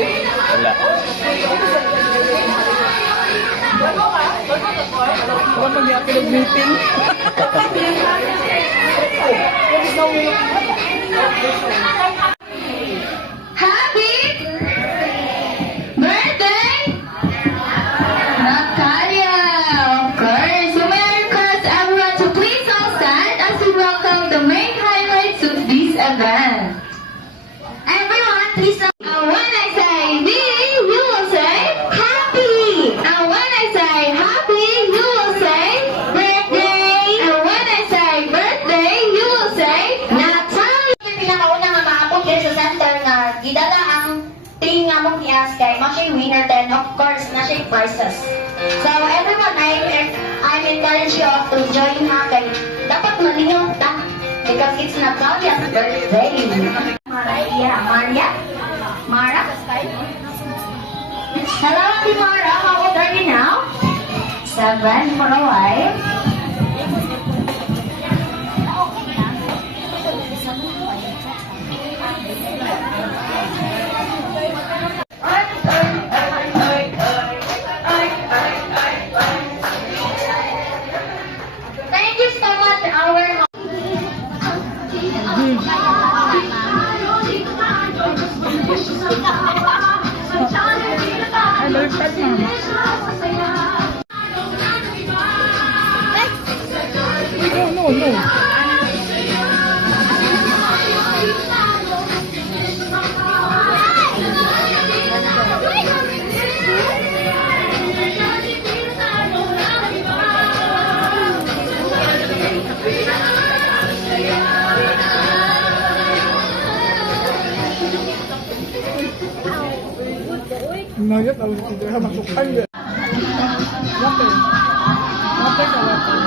Wala. Wala mag-happy nag-meeting. Happy birthday, Natalia! Of course, we may request everyone to please all stand as we welcome the main highlights of this event. Everyone, please. And when I say me, you will say happy. And when I say happy, you will say birthday. And when I say birthday, you will say Natalia. Yung pinakauna nga maabot dito sa center nga gidala ang team nga mong i-ask kay masya winner then of course na siya prizes. So everyone, I encourage you all to join ha kay dapat malingaw ta because it's Natalia's birthday. Mara? Hello, Ate Mara. How old are you now? 7 for a while. Thank you so much, our Alerted na. No. Nugget, I was either how much of hunger. Water. Water ka water.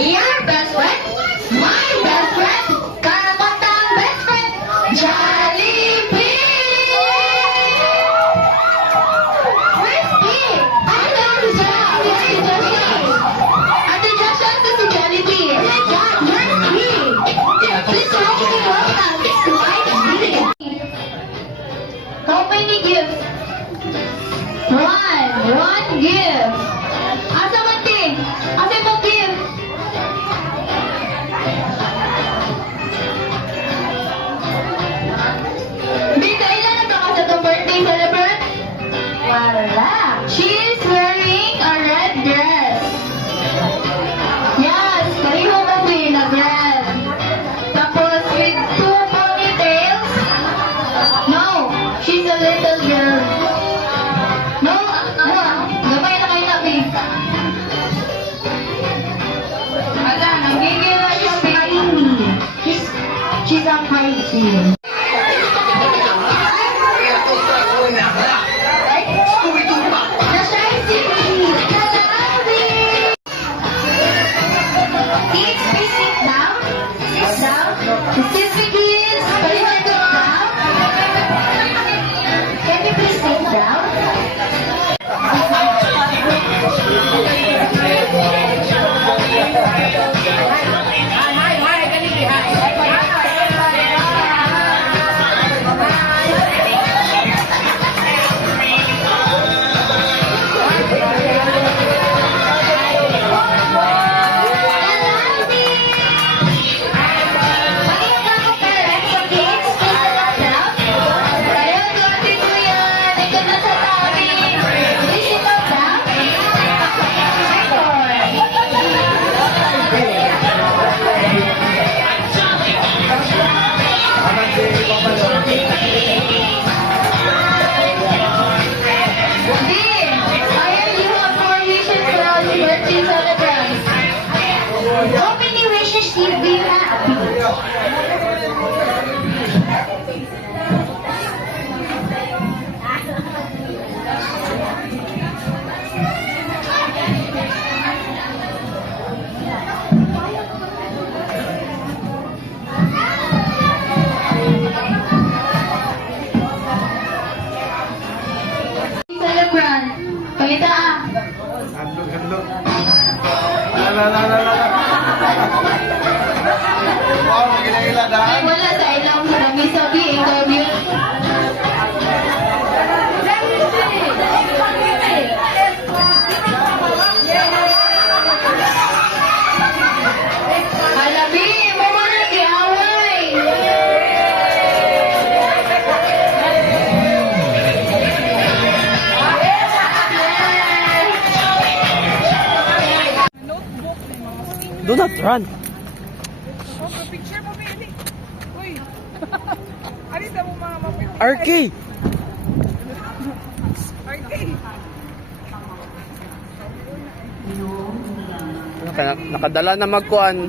Your best friend, my best friend, Karamotang best friend, Jollibee! Where's Pete? I love Jollibee! Ate Joshua to si Jollibee. John, where's Pete? Please help me welcome to my city. How many gifts? One gift. Asa mati? Asa mo gift? Bita, ilan na ba ka sa itong birthday celebrant? Wala. She is wearing a red dress. Yes, pareho mo din na red. Tapos with 2 ponytails. No, she's a little girl. No, gamay na kayo tabi. Wala, nanggigil na siya tiny. She's a hygiene. Ay, wala sa ilang marami sabi, ikaw yun. Halabi, mo mo nag-iaway. Notebook ni mga skin. Do not run. Oh, picture mo Bini. Uy. Alis na mo mga mapipili. RK! Okay. Nakadala na magkuan.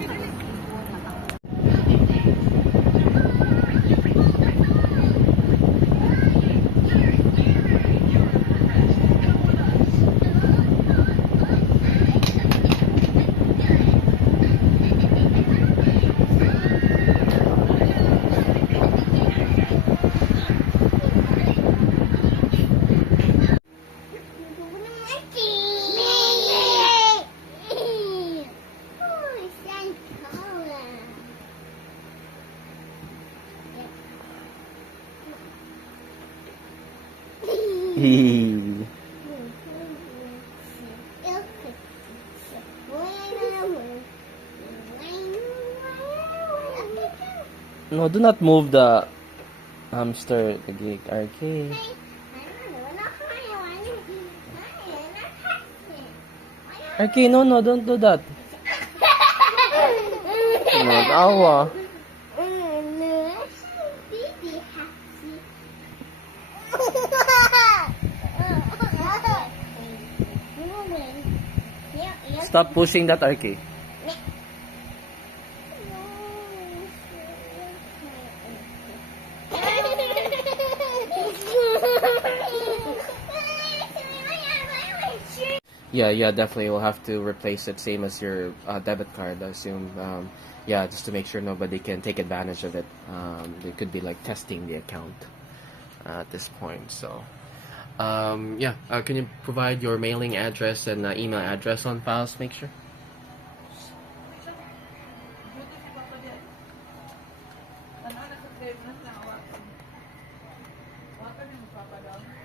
No, do not move the hamster, the RK. RK, no, don't do that. No, awa. Stop pushing that RK. Yeah, definitely. We'll have to replace it, same as your debit card, I assume. Yeah, just to make sure nobody can take advantage of it. They could be like testing the account at this point. So, yeah, can you provide your mailing address and email address on files? Make sure. Ano, nasa save na sa hawakan. Hawakan yung magpapadaan.